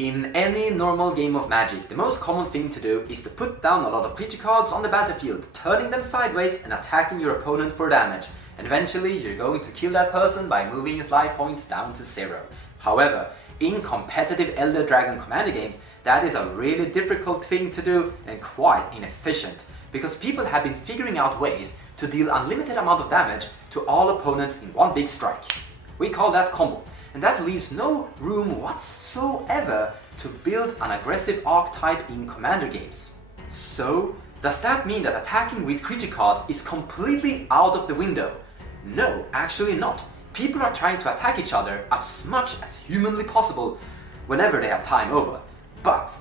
In any normal game of Magic, the most common thing to do is to put down a lot of creature cards on the battlefield, turning them sideways and attacking your opponent for damage. And eventually you're going to kill that person by moving his life points down to 0. However, in competitive Elder Dragon Commander games, that is a really difficult thing to do and quite inefficient, because people have been figuring out ways to deal unlimited amount of damage to all opponents in one big strike. We call that combo. And that leaves no room whatsoever to build an aggressive archetype in commander games. So, does that mean that attacking with creature cards is completely out of the window? No, actually not. People are trying to attack each other as much as humanly possible whenever they have time over, but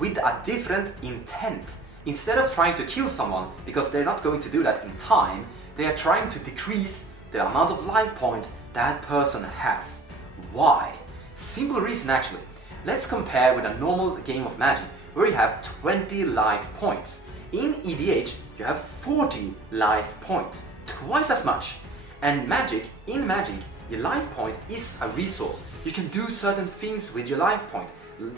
with a different intent. Instead of trying to kill someone, because they're not going to do that in time, they are trying to decrease the amount of life point that person has. Why? Simple reason actually. Let's compare with a normal game of Magic where you have 20 life points. In EDH you have 40 life points, twice as much. And in Magic, your life point is a resource. You can do certain things with your life point.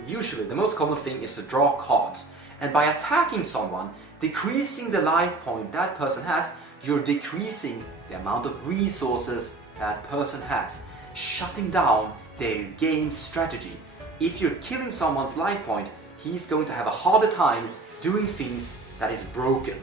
Usually the most common thing is to draw cards. And by attacking someone, decreasing the life point that person has, you're decreasing the amount of resources that person has, shutting down their game strategy. If you're killing someone's life point, he's going to have a harder time doing things that is broken.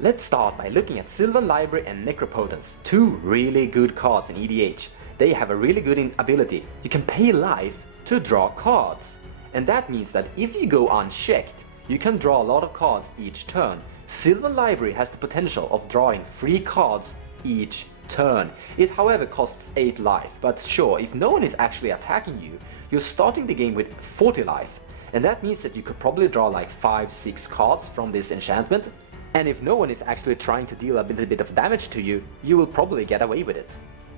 Let's start by looking at Sylvan Library and Necropotence, two really good cards in EDH. They have a really good ability. You can pay life to draw cards. And that means that if you go unchecked, you can draw a lot of cards each turn. Sylvan Library has the potential of drawing 3 cards each turn. It however costs 8 life, but sure, if no one is actually attacking you, you're starting the game with 40 life. And that means that you could probably draw like 5-6 cards from this enchantment. And if no one is actually trying to deal a little bit of damage to you, you will probably get away with it.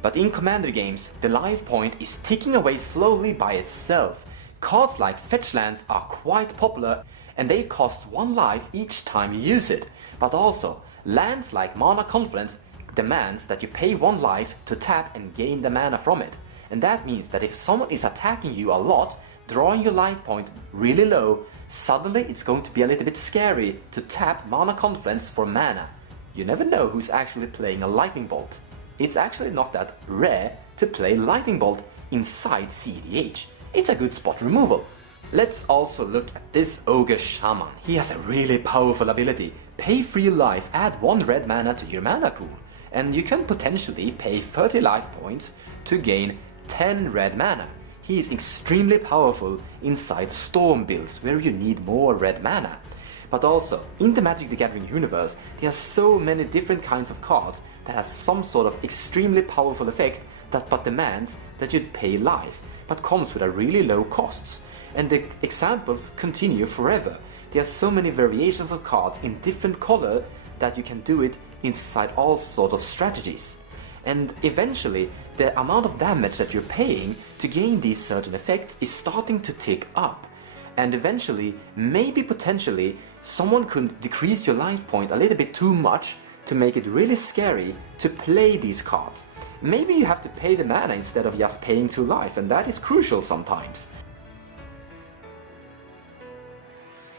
But in commander games, the life point is ticking away slowly by itself. Cards like fetch lands are quite popular, and they cost 1 life each time you use it. But also, lands like Mana Confluence demands that you pay 1 life to tap and gain the mana from it. And that means that if someone is attacking you a lot, drawing your life point really low, suddenly it's going to be a little bit scary to tap Mana Confluence for mana. You never know who's actually playing a Lightning Bolt. It's actually not that rare to play Lightning Bolt inside cEDH. It's a good spot removal. Let's also look at this Ogre Shaman. He has a really powerful ability. Pay 3 life, add 1 red mana to your mana pool. And you can potentially pay 30 life points to gain 10 red mana. He is extremely powerful inside storm builds where you need more red mana. But also, in the Magic the Gathering universe, there are so many different kinds of cards that has some sort of extremely powerful effect that but demands that you pay life, but comes with a really low costs. And the examples continue forever. There are so many variations of cards in different color that you can do it inside all sorts of strategies. And eventually, the amount of damage that you're paying to gain these certain effects is starting to tick up. And eventually, maybe potentially, someone could decrease your life point a little bit too much to make it really scary to play these cards. Maybe you have to pay the mana instead of just paying 2 life, and that is crucial sometimes.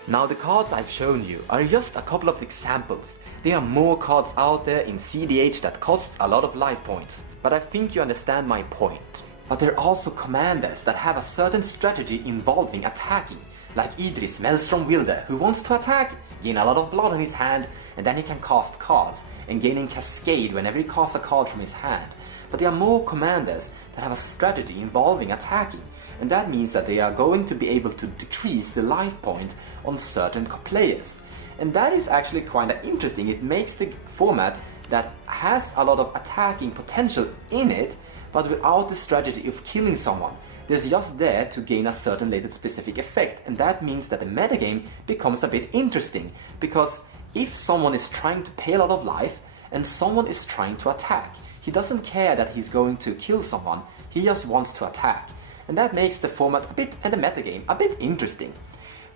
Now the cards I've shown you are just a couple of examples. There are more cards out there in cEDH that costs a lot of life points, but I think you understand my point. But there are also commanders that have a certain strategy involving attacking, like Idris Maelstrom Wielder, who wants to attack, gain a lot of blood on his hand, and then he can cast cards, and gaining Cascade whenever he casts a card from his hand. But there are more commanders that have a strategy involving attacking, and that means that they are going to be able to decrease the life point on certain players. And that is actually quite interesting. It makes the format that has a lot of attacking potential in it, but without the strategy of killing someone. There's just there to gain a certain latent specific effect, and that means that the metagame becomes a bit interesting, because if someone is trying to pay a lot of life and someone is trying to attack, he doesn't care that he's going to kill someone, he just wants to attack. And that makes the format a bit, and the metagame, a bit interesting.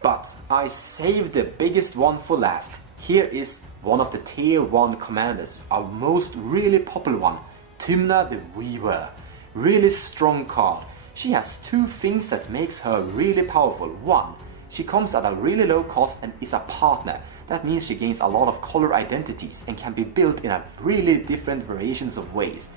But I saved the biggest one for last. Here is one of the tier 1 commanders, our most really popular one, Tymna the Weaver. Really strong card. she has two things that makes her really powerful. One, she comes at a really low cost and is a partner. That means she gains a lot of color identities and can be built in a really different variations of ways.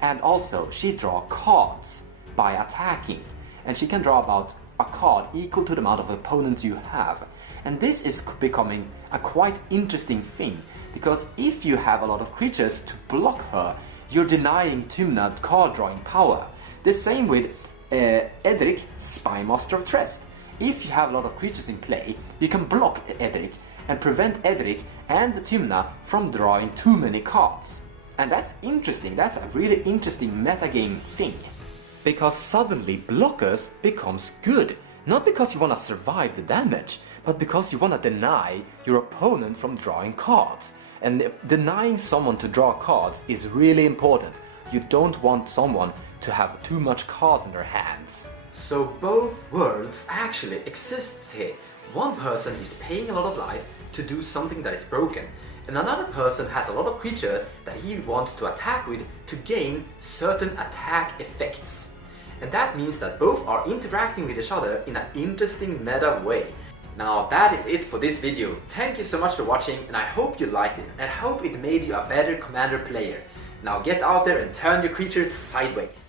And also, she draws cards by attacking, and she can draw about a card equal to the amount of opponents you have. And this is becoming a quite interesting thing, because if you have a lot of creatures to block her, you're denying Tymna card drawing power. The same with Edric, Spymaster of Trest. If you have a lot of creatures in play, you can block Edric and prevent Edric and Tymna from drawing too many cards. And that's interesting, that's a really interesting metagame thing. Because suddenly blockers becomes good. Not because you want to survive the damage, but because you want to deny your opponent from drawing cards. And denying someone to draw cards is really important. You don't want someone to have too much cards in their hands. So both worlds actually exist here. One person is paying a lot of life to do something that is broken, and another person has a lot of creature that he wants to attack with to gain certain attack effects. And that means that both are interacting with each other in an interesting meta way. Now that is it for this video. Thank you so much for watching, and I hope you liked it and hope it made you a better Commander player. Now get out there and turn your creatures sideways.